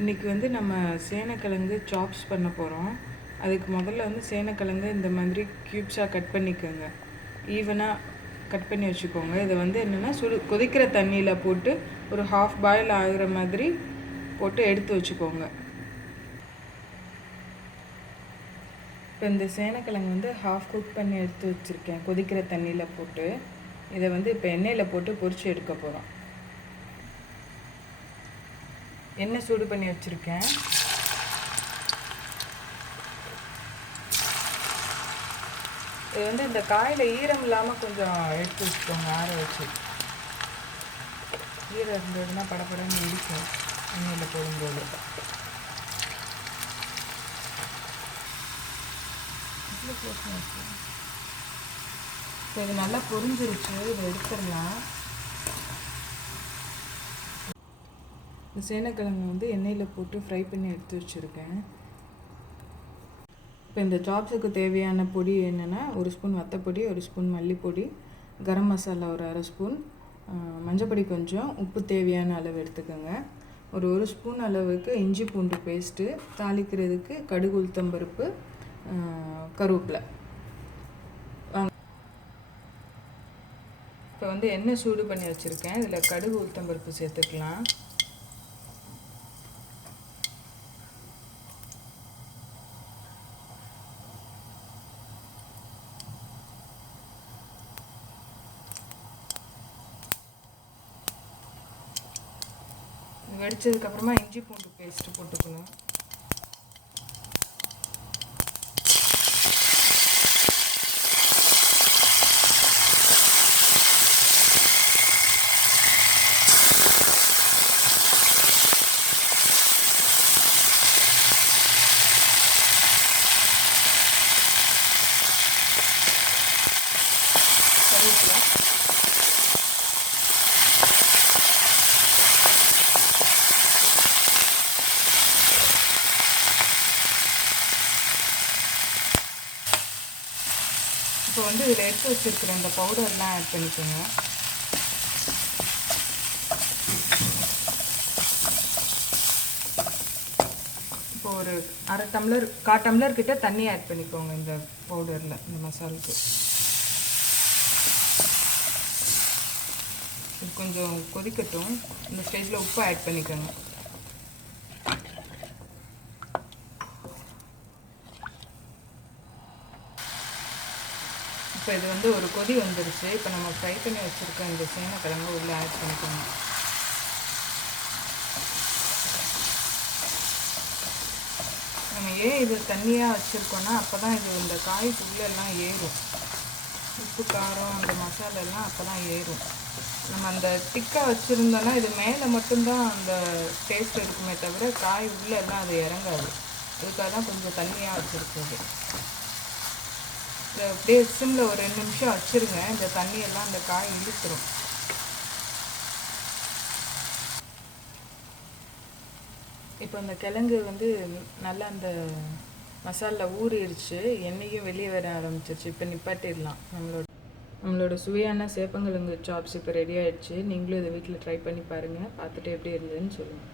இன்றைக்கி வந்து நம்ம சேனைக்கிழங்கு சாப்ஸ் பண்ண போகிறோம். அதுக்கு முதல்ல வந்து சேனைக்கிழங்கு இந்த மாதிரி க்யூப்ஸாக கட் பண்ணிக்கோங்க. ஈவனாக கட் பண்ணி வச்சுக்கோங்க. இதை வந்து என்னென்னா கொதிக்கிற தண்ணியில் போட்டு ஒரு ஹாஃப் பாயில் ஆகிற மாதிரி போட்டு எடுத்து வச்சுக்கோங்க. இப்போ இந்த சேனைக்கிழங்கு வந்து ஹாஃப் குக் பண்ணி எடுத்து வச்சுருக்கேன் கொதிக்கிற தண்ணியில் போட்டு. இதை வந்து இப்போ எண்ணெயில் போட்டு பொரித்து எடுக்க போகிறோம். எண்ணெய் சூடு பண்ணி வச்சுருக்கேன். இது வந்து இந்த காயில் ஈரம் இல்லாமல் கொஞ்சம் எடுத்து வச்சுக்கோங்க, ஆற வச்சு. ஈரம் இருந்ததுன்னா படப்படன்னு இடிக்கும் எண்ணெயில் போடும்போது. இப்போ இது நல்லா பொரிஞ்சிருச்சு, இதை எடுத்துடலாம். இந்த சேனைக்கிழங்கு வந்து எண்ணெயில் போட்டு ஃப்ரை பண்ணி எடுத்து வச்சுருக்கேன். இப்போ இந்த சாப்ஸுக்கு தேவையான பொடி என்னென்னா, ஒரு ஸ்பூன் வத்தப்பொடி, ஒரு ஸ்பூன் மல்லிப்பொடி, கரம் மசாலா ஒரு அரை ஸ்பூன், மஞ்சப்பொடி கொஞ்சம், உப்பு தேவையான அளவு எடுத்துக்கோங்க. ஒரு ஸ்பூன் அளவுக்கு இஞ்சி பூண்டு பேஸ்ட்டு, தாளிக்கிறதுக்கு கடுகு உளுத்தம்பருப்பு, கருவேப்பிலை. இப்போ வந்து எண்ணெய் சூடு பண்ணி வச்சுருக்கேன். இதில் கடுகு உளுத்தம்பருப்பு சேர்த்துக்கலாம். வெடிச்சதுக்கப்புறமா இஞ்சி பூண்டு பேஸ்ட்டு போட்டுக்கணும். கருவேப்பிலை, இப்போ வந்து இதில் எடுத்து வச்சுருக்கிற இந்த பவுடர்லாம் ஆட் பண்ணிக்கோங்க. இப்போ ஒரு அரை டம்ளர் 1/4 டம்ளர் கிட்ட தண்ணி ஆட் பண்ணிக்கோங்க இந்த பவுடரில், இந்த மசாலுக்கு. இது கொஞ்சம் கொதிக்கட்டும். இந்த ஸ்டேஜில் உப்பு ஆட் பண்ணிக்கோங்க. இப்போ இது வந்து ஒரு கொதி வந்துருச்சு. இப்போ நம்ம ஃப்ரை பண்ணி வச்சுருக்க இந்த சேனைக்கிழங்கு உள்ளே ஆட் பண்ணிக்கோங்க. நம்ம ஏன் இது தண்ணியாக வச்சுருக்கோன்னா, அப்போ தான் இது இந்த காய்க்கு உள்ளெல்லாம் ஏறும். உப்பு காரம் அந்த மசாலெல்லாம் அப்போ தான் ஏறும். நம்ம அந்த திக்காக வச்சுருந்தோன்னா இது மேலே மட்டும்தான் அந்த டேஸ்ட் இருக்குமே தவிர காய் உள்ளெல்லாம் அது இறங்காது. அதுக்காக தான் கொஞ்சம் தண்ணியாக வச்சுருக்குது. இதை அப்படியே சிம்மில் ஒரு 2 நிமிஷம் வச்சுருங்க. இந்த தண்ணியெல்லாம் அந்த காய் இழுத்துரும். இப்போ அந்த கிழங்கு வந்து நல்லா அந்த மசாலில் ஊறிடுச்சு, எண்ணெயும் வெளியே வர ஆரம்பிச்சிருச்சு. இப்போ நிப்பாட்டிடலாம். நம்மளோட சுவையான சேப்பங்கிழங்கு சாப்ஸ் இப்போ ரெடி ஆகிடுச்சு. நீங்களும் இதை வீட்டில் ட்ரை பண்ணி பாருங்கள். பார்த்துட்டு எப்படி இருந்ததுன்னு சொல்லுங்கள்.